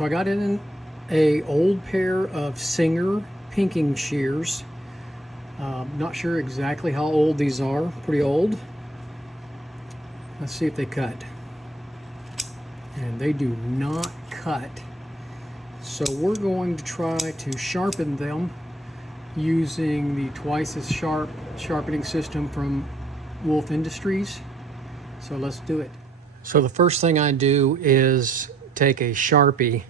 So I got in a old pair of Singer Pinking Shears. Not sure exactly how old these are. Pretty old. Let's see if they cut. And they do not cut. So we're going to try to sharpen them using the twice as sharp sharpening system from Wolff Industries. So let's do it. So the first thing I do is take a Sharpie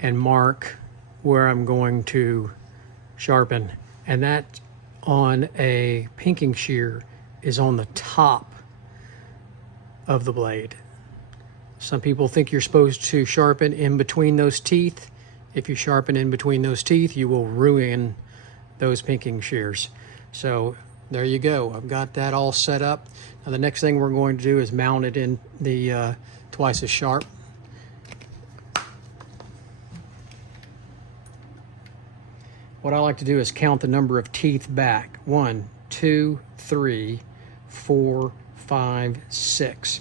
and mark where I'm going to sharpen, and that on a pinking shear is on the top of the blade. Some people think you're supposed to sharpen in between those teeth. If you sharpen in between those teeth, you will ruin those pinking shears. So there you go. I've got that all set up. Now the next thing we're going to do is mount it in the twice as sharp. What I like to do is count the number of teeth back. 1, 2, 3, 4, 5, 6.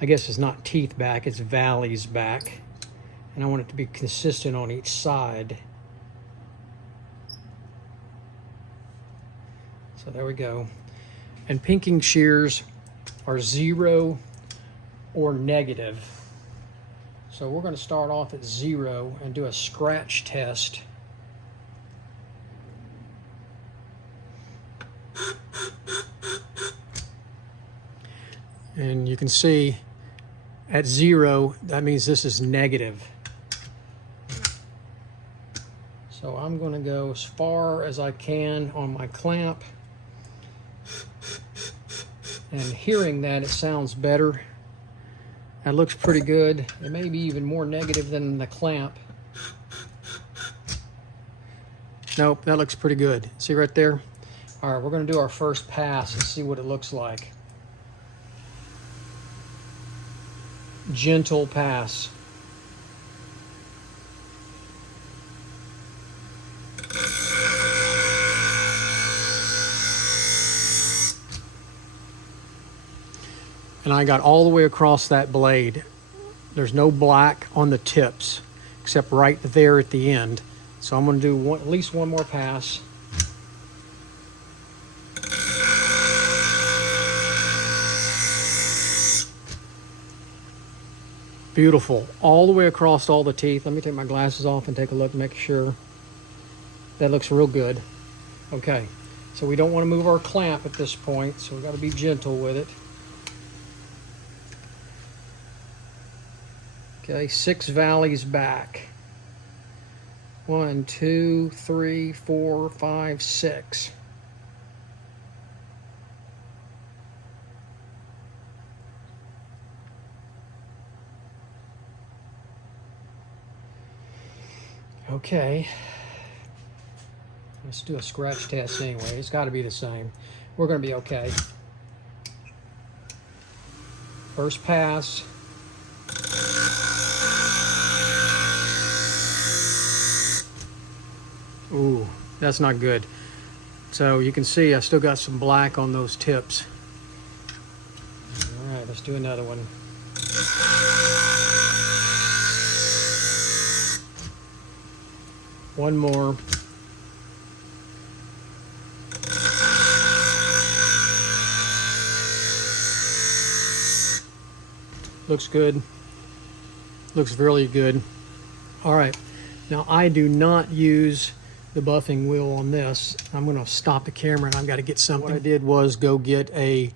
I guess it's not teeth back, it's valleys back. And I want it to be consistent on each side. So there we go. And pinking shears are 0 or negative. So we're going to start off at 0 and do a scratch test. And you can see at 0, that means this is negative. So I'm going to go as far as I can on my clamp. And hearing that, it sounds better. That looks pretty good. It may be even more negative than the clamp. Nope, that looks pretty good. See right there? All right, we're going to do our first pass and see what it looks like. Gentle pass. And I got all the way across that blade. There's no black on the tips, except right there at the end. So I'm going to do at least one more pass. Beautiful. All the way across all the teeth. Let me take my glasses off and take a look and make sure. That looks real good. Okay, so we don't want to move our clamp at this point, so we've got to be gentle with it. Okay, 6 valleys back. 1, 2, 3, 4, 5, 6. Okay, let's do a scratch test anyway. It's got to be the same. We're going to be okay. First pass. Ooh, that's not good. So you can see I still got some black on those tips. All right, let's do another one. One more. Looks good. Looks really good. All right. Now I do not use the buffing wheel on this. I'm going to stop the camera and I've got to get something. What I did was go get a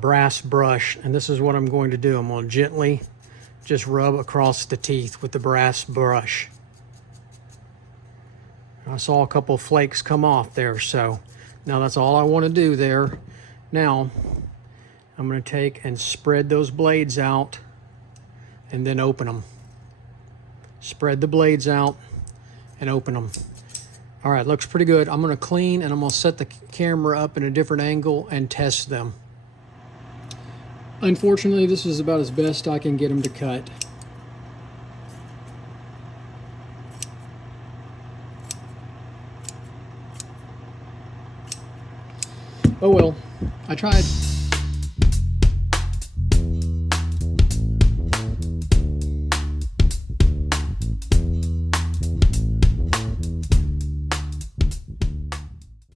brass brush, and this is what I'm going to do. I'm going to gently just rub across the teeth with the brass brush. I saw a couple of flakes come off there, so now that's all I want to do there. Now I'm going to take and spread those blades out and then open them. Spread the blades out and open them. All right, looks pretty good. I'm going to clean and I'm going to set the camera up in a different angle and test them. Unfortunately, this is about as best I can get them to cut. Oh well, I tried.